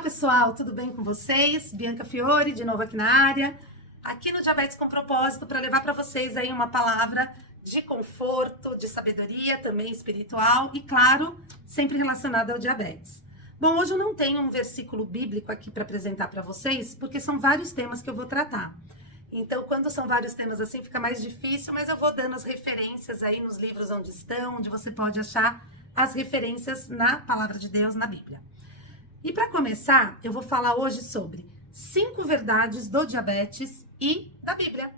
Olá pessoal, tudo bem com vocês? Bianca Fiore, de novo aqui na área, aqui no Diabetes com Propósito, para levar para vocês aí uma palavra de conforto, de sabedoria, também espiritual e, claro, sempre relacionada ao diabetes. Bom, hoje eu não tenho um versículo bíblico aqui para apresentar para vocês, porque são vários temas que eu vou tratar. Então, quando são vários temas assim, fica mais difícil, mas eu vou dando as referências aí nos livros onde estão, onde você pode achar as referências na Palavra de Deus, na Bíblia. E para começar, eu vou falar hoje sobre 5 verdades do diabetes e da Bíblia.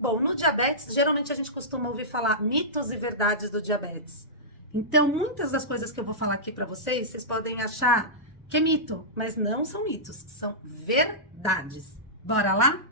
Bom, no diabetes, geralmente a gente costuma ouvir falar mitos e verdades do diabetes. Então, muitas das coisas que eu vou falar aqui para vocês, vocês podem achar que é mito, mas não são mitos, são verdades. Bora lá?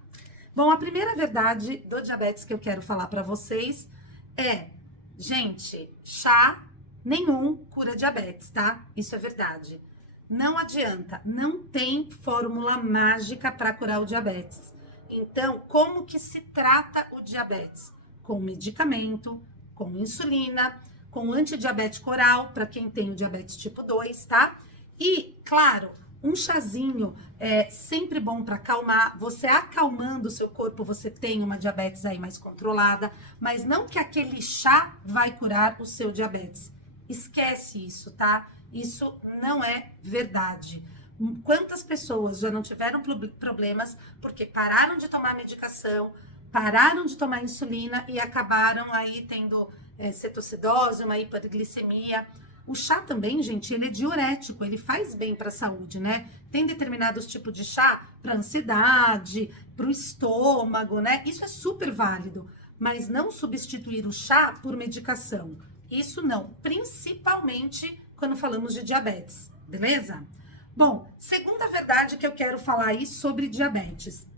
Bom, a primeira verdade do diabetes que eu quero falar para vocês é, gente, chá nenhum cura diabetes, tá? Isso é verdade. Não adianta, não tem fórmula mágica para curar o diabetes. Então, como que se trata o diabetes? Com medicamento, com insulina, com antidiabético oral, para quem tem o diabetes tipo 2, tá? E, claro, um chazinho é sempre bom para acalmar. Você acalmando o seu corpo, você tem uma diabetes aí mais controlada, mas não que aquele chá vai curar o seu diabetes. Esquece isso, tá? Isso não é verdade. Quantas pessoas já não tiveram problemas porque pararam de tomar medicação, pararam de tomar insulina e acabaram aí tendo cetoacidose, uma hiperglicemia. O chá também, gente, ele é diurético, ele faz bem para a saúde, né? Tem determinados tipos de chá para ansiedade, para o estômago, né? Isso é super válido, mas não substituir o chá por medicação. Isso não, principalmente quando falamos de diabetes, beleza? Bom, segunda verdade que eu quero falar aí sobre diabetes.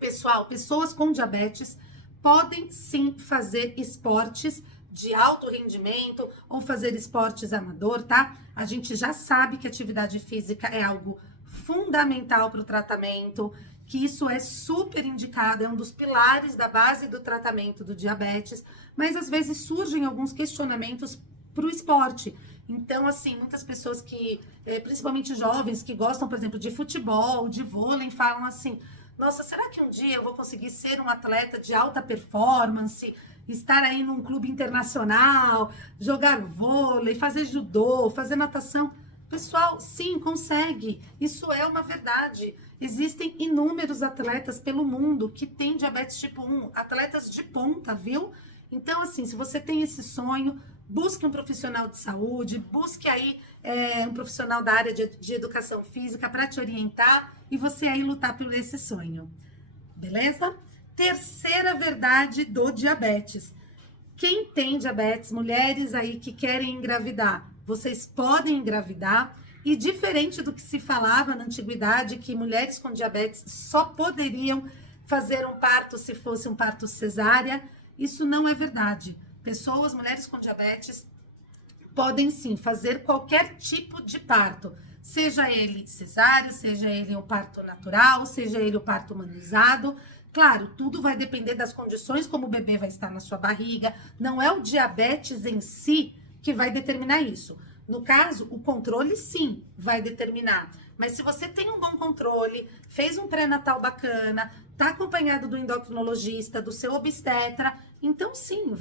Pessoal, pessoas com diabetes podem sim fazer esportes de alto rendimento ou fazer esportes amador, tá? A gente já sabe que atividade física é algo fundamental para o tratamento, que isso é super indicado, é um dos pilares da base do tratamento do diabetes, mas às vezes surgem alguns questionamentos para o esporte. Então, assim, muitas pessoas que, principalmente jovens, que gostam, por exemplo, de futebol, de vôlei, falam assim, nossa, será que um dia eu vou conseguir ser um atleta de alta performance, estar aí num clube internacional, jogar vôlei, fazer judô, fazer natação? Pessoal, sim, consegue. Isso é uma verdade. Existem inúmeros atletas pelo mundo que têm diabetes tipo 1, atletas de ponta, viu? Então, assim, se você tem esse sonho, busque um profissional de saúde, busque aí um profissional da área de educação física para te orientar e você aí lutar por esse sonho. Beleza? Terceira verdade do diabetes. Quem tem diabetes, mulheres aí que querem engravidar, vocês podem engravidar e diferente do que se falava na antiguidade, que mulheres com diabetes só poderiam fazer um parto se fosse um parto cesárea, isso não é verdade. Pessoas, mulheres com diabetes, podem sim fazer qualquer tipo de parto, seja ele cesáreo, seja ele um parto natural, seja ele o parto humanizado. Claro, tudo vai depender das condições como o bebê vai estar na sua barriga, não é o diabetes em si que vai determinar isso. No caso, o controle sim vai determinar. Mas se você tem um bom controle, fez um pré-natal bacana, está acompanhado do endocrinologista, do seu obstetra, então sim,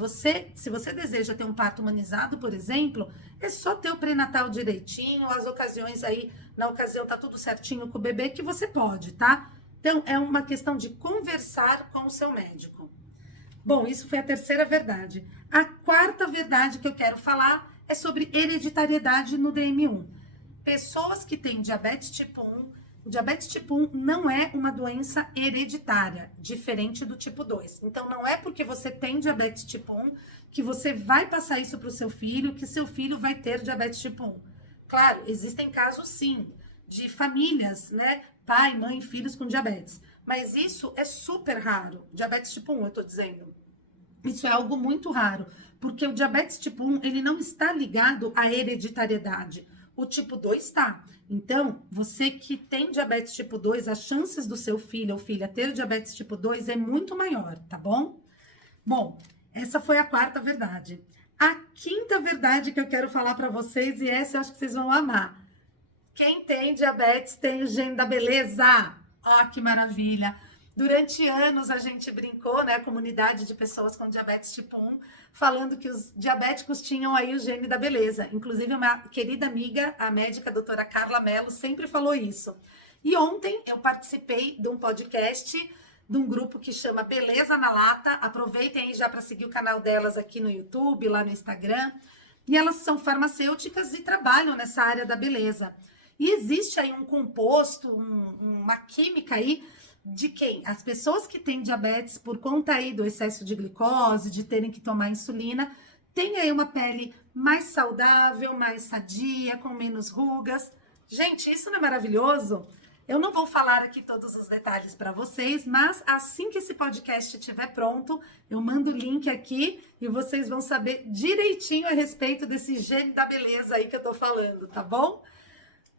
se você deseja ter um parto humanizado, por exemplo, é só ter o pré-natal direitinho, as ocasiões aí, na ocasião tá tudo certinho com o bebê que você pode, tá? Então, é uma questão de conversar com o seu médico. Bom, isso foi a terceira verdade. A quarta verdade que eu quero falar é sobre hereditariedade no DM1. Pessoas que têm diabetes tipo 1, o diabetes tipo 1 não é uma doença hereditária, diferente do tipo 2. Então, não é porque você tem diabetes tipo 1 que você vai passar isso para o seu filho, que seu filho vai ter diabetes tipo 1. Claro, existem casos sim, de famílias, né? Pai, mãe, filhos com diabetes. Mas isso é super raro. Diabetes tipo 1, eu tô dizendo. Isso é algo muito raro, porque o diabetes tipo 1, ele não está ligado à hereditariedade. O tipo 2 está. Então, você que tem diabetes tipo 2, as chances do seu filho ou filha ter diabetes tipo 2 é muito maior, tá bom? Bom, essa foi a quarta verdade. A quinta verdade que eu quero falar para vocês, e essa eu acho que vocês vão amar. Quem tem diabetes tem o gene da beleza. Ó, que maravilha. Durante anos a gente brincou, né, a comunidade de pessoas com diabetes tipo 1, falando que os diabéticos tinham aí o gene da beleza. Inclusive, uma querida amiga, a médica doutora Carla Mello, sempre falou isso. E ontem eu participei de um podcast de um grupo que chama Beleza na Lata. Aproveitem aí já para seguir o canal delas aqui no YouTube, lá no Instagram. E elas são farmacêuticas e trabalham nessa área da beleza. E existe aí um composto, uma química aí, de quem? As pessoas que têm diabetes por conta aí do excesso de glicose, de terem que tomar insulina, têm aí uma pele mais saudável, mais sadia, com menos rugas. Gente, isso não é maravilhoso? Eu não vou falar aqui todos os detalhes para vocês, mas assim que esse podcast estiver pronto, eu mando o link aqui e vocês vão saber direitinho a respeito desse gene da beleza aí que eu tô falando, tá bom?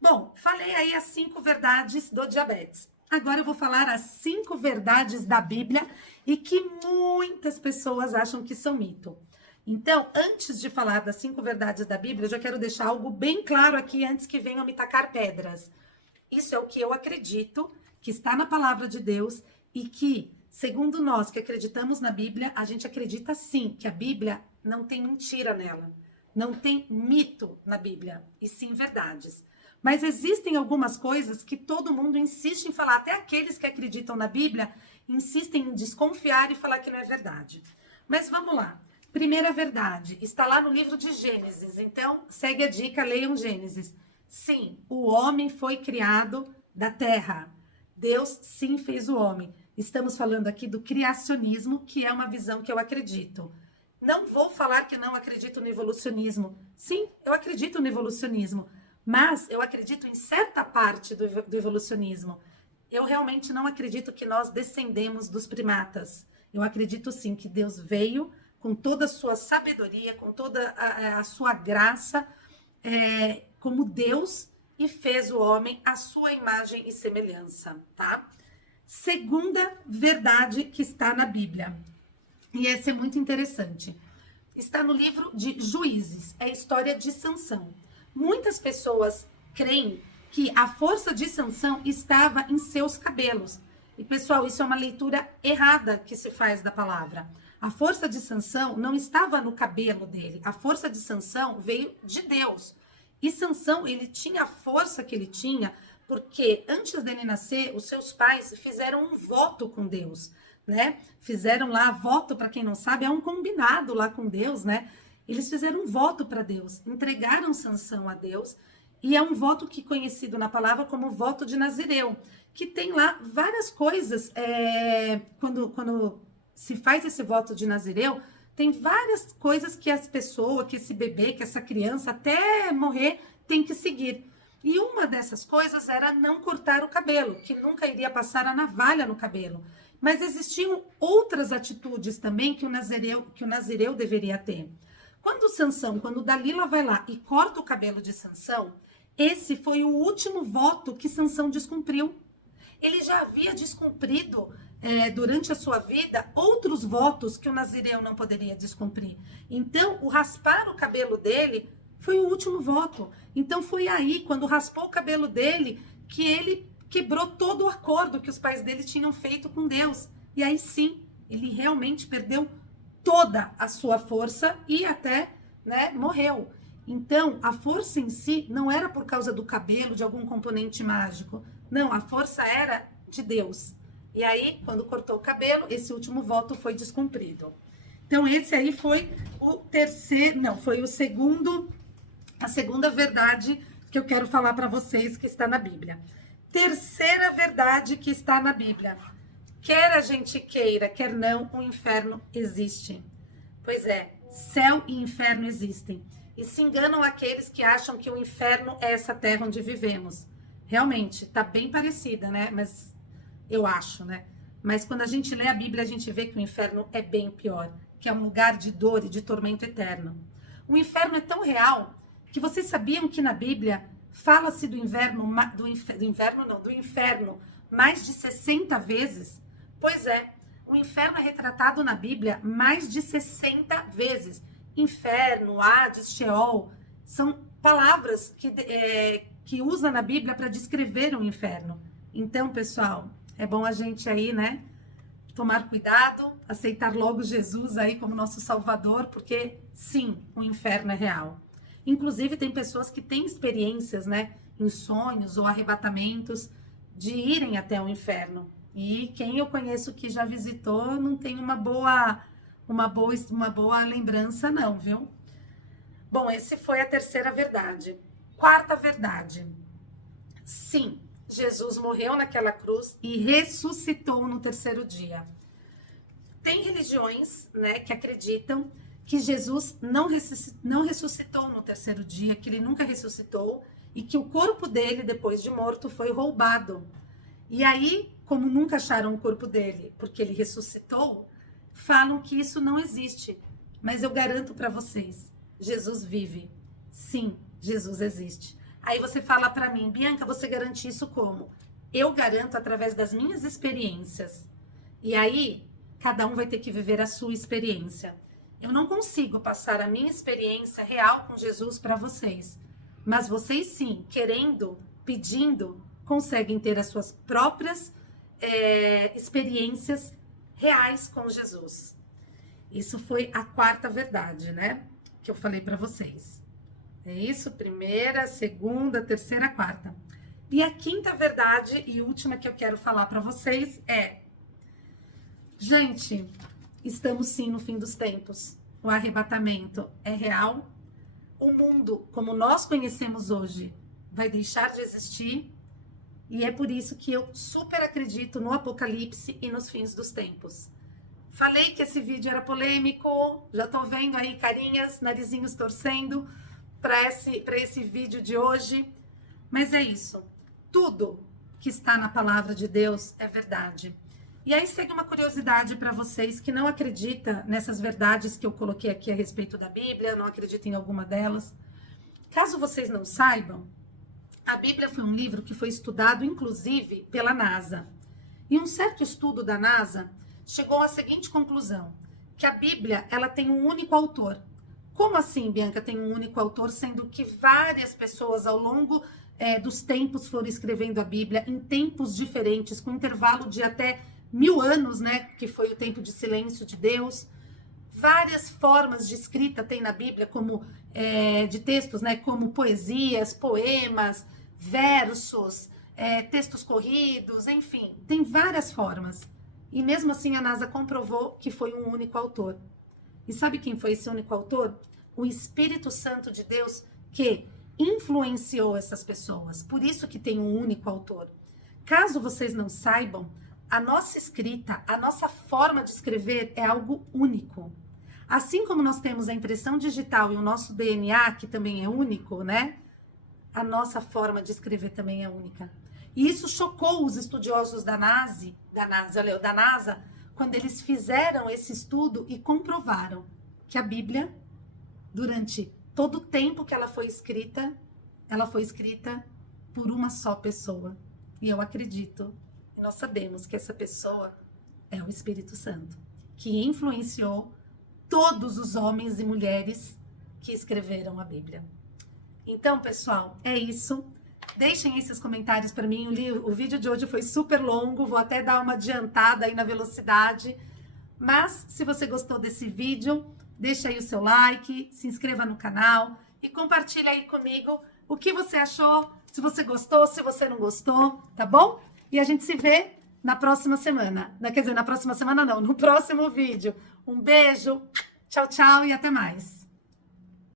Bom, falei aí as 5 verdades do diabetes. Agora eu vou falar as 5 verdades da Bíblia e que muitas pessoas acham que são mito. Então, antes de falar das 5 verdades da Bíblia, eu já quero deixar algo bem claro aqui antes que venham me tacar pedras. Isso é o que eu acredito, que está na palavra de Deus e que, segundo nós que acreditamos na Bíblia, a gente acredita sim que a Bíblia não tem mentira nela. Não tem mito na Bíblia, e sim verdades. Mas existem algumas coisas que todo mundo insiste em falar, até aqueles que acreditam na Bíblia insistem em desconfiar e falar que não é verdade. Mas vamos lá. Primeira verdade, está lá no livro de Gênesis, então segue a dica, leiam Gênesis. Sim, o homem foi criado da terra. Deus sim fez o homem. Estamos falando aqui do criacionismo, que é uma visão que eu acredito. Não vou falar que não acredito no evolucionismo. Sim, eu acredito no evolucionismo. Mas eu acredito em certa parte do evolucionismo. Eu realmente não acredito que nós descendemos dos primatas. Eu acredito sim que Deus veio com toda a sua sabedoria, com toda a sua graça, como Deus, e fez o homem à sua imagem e semelhança, tá? Segunda verdade que está na Bíblia. E essa é muito interessante. Está no livro de Juízes, é a história de Sansão. Muitas pessoas creem que a força de Sansão estava em seus cabelos. E, pessoal, isso é uma leitura errada que se faz da palavra. A força de Sansão não estava no cabelo dele. A força de Sansão veio de Deus. E Sansão, ele tinha a força que ele tinha porque antes dele nascer, os seus pais fizeram um voto com Deus, né? Fizeram lá, voto, para quem não sabe, é um combinado lá com Deus, né? Eles fizeram um voto para Deus, entregaram Sansão a Deus, e é um voto que é conhecido na palavra como voto de Nazireu, que tem lá várias coisas, quando se faz esse voto de Nazireu, tem várias coisas que as pessoas, que esse bebê, que essa criança, até morrer, tem que seguir. E uma dessas coisas era não cortar o cabelo, que nunca iria passar a navalha no cabelo. Mas existiam outras atitudes também que o Nazireu deveria ter. Quando Dalila vai lá e corta o cabelo de Sansão, esse foi o último voto que Sansão descumpriu. Ele já havia descumprido, durante a sua vida, outros votos que o Nazireu não poderia descumprir. Então, o raspar o cabelo dele foi o último voto. Então, foi aí, quando raspou o cabelo dele, que ele quebrou todo o acordo que os pais dele tinham feito com Deus. E aí sim, ele realmente perdeu toda a sua força e até, né, morreu. Então, a força em si não era por causa do cabelo, de algum componente mágico. Não, a força era de Deus. E aí, quando cortou o cabelo, esse último voto foi descumprido. Então, esse aí foi a segunda verdade que eu quero falar para vocês que está na Bíblia. Terceira verdade que está na Bíblia. Quer a gente queira, quer não, o inferno existe. Pois é, céu e inferno existem. E se enganam aqueles que acham que o inferno é essa terra onde vivemos. Realmente, tá bem parecida, né? Mas eu acho, né? Mas quando a gente lê a Bíblia, a gente vê que o inferno é bem pior, que é um lugar de dor e de tormento eterno. O inferno é tão real que vocês sabiam que na Bíblia fala-se do inferno mais de 60 vezes? Pois é, o inferno é retratado na Bíblia mais de 60 vezes. Inferno, Hades, Sheol, são palavras que usa na Bíblia para descrever o inferno. Então, pessoal, é bom a gente aí, né, tomar cuidado, aceitar logo Jesus aí como nosso Salvador, porque sim, o inferno é real. Inclusive, tem pessoas que têm experiências, né, em sonhos ou arrebatamentos de irem até o inferno. E quem eu conheço que já visitou não tem uma boa lembrança não, viu? Bom, esse foi a terceira verdade. Quarta verdade. Sim, Jesus morreu naquela cruz e ressuscitou no terceiro dia. Tem religiões, né, que acreditam que Jesus não ressuscitou no terceiro dia, que ele nunca ressuscitou e que o corpo dele, depois de morto, foi roubado. E aí, como nunca acharam o corpo dele, porque ele ressuscitou, falam que isso não existe. Mas eu garanto para vocês, Jesus vive. Sim, Jesus existe. Aí você fala para mim, Bianca, você garante isso como? Eu garanto através das minhas experiências. E aí, cada um vai ter que viver a sua experiência. Eu não consigo passar a minha experiência real com Jesus para vocês. Mas vocês sim, querendo, pedindo, conseguem ter as suas próprias experiências reais com Jesus. Isso foi a quarta verdade, né? Que eu falei para vocês. É isso, primeira, segunda, terceira, quarta. E a quinta verdade e última que eu quero falar para vocês é: gente, estamos sim no fim dos tempos. O arrebatamento é real. O mundo, como nós conhecemos hoje, vai deixar de existir. E é por isso que eu super acredito no Apocalipse e nos fins dos tempos. Falei que esse vídeo era polêmico, já tô vendo aí carinhas, narizinhos torcendo para esse vídeo de hoje. Mas é isso. Tudo que está na palavra de Deus é verdade. E aí segue uma curiosidade para vocês que não acreditam nessas verdades que eu coloquei aqui a respeito da Bíblia, não acreditam em alguma delas. Caso vocês não saibam, a Bíblia foi um livro que foi estudado, inclusive, pela NASA. E um certo estudo da NASA chegou à seguinte conclusão, que a Bíblia ela tem um único autor. Como assim, Bianca, tem um único autor, sendo que várias pessoas ao longo dos tempos foram escrevendo a Bíblia em tempos diferentes, com intervalo de até 1000 anos, né, que foi o tempo de silêncio de Deus. Várias formas de escrita tem na Bíblia, como de textos, né, como poesias, poemas, versos, textos corridos, enfim, tem várias formas. E mesmo assim a NASA comprovou que foi um único autor. E sabe quem foi esse único autor? O Espírito Santo de Deus que influenciou essas pessoas. Por isso que tem um único autor. Caso vocês não saibam, a nossa escrita, a nossa forma de escrever é algo único. Assim como nós temos a impressão digital e o nosso DNA, que também é único, né? A nossa forma de escrever também é única. E isso chocou os estudiosos da NASA, quando eles fizeram esse estudo e comprovaram que a Bíblia, durante todo o tempo que ela foi escrita por uma só pessoa. E eu acredito, e nós sabemos que essa pessoa é o Espírito Santo, que influenciou todos os homens e mulheres que escreveram a Bíblia. Então, pessoal, é isso. Deixem esses comentários para mim. O vídeo de hoje foi super longo, vou até dar uma adiantada aí na velocidade. Mas, se você gostou desse vídeo, deixa aí o seu like, se inscreva no canal e compartilha aí comigo o que você achou, se você gostou, se você não gostou, tá bom? E a gente se vê na próxima semana. Quer dizer, na próxima semana não, no próximo vídeo. Um beijo, tchau, tchau e até mais.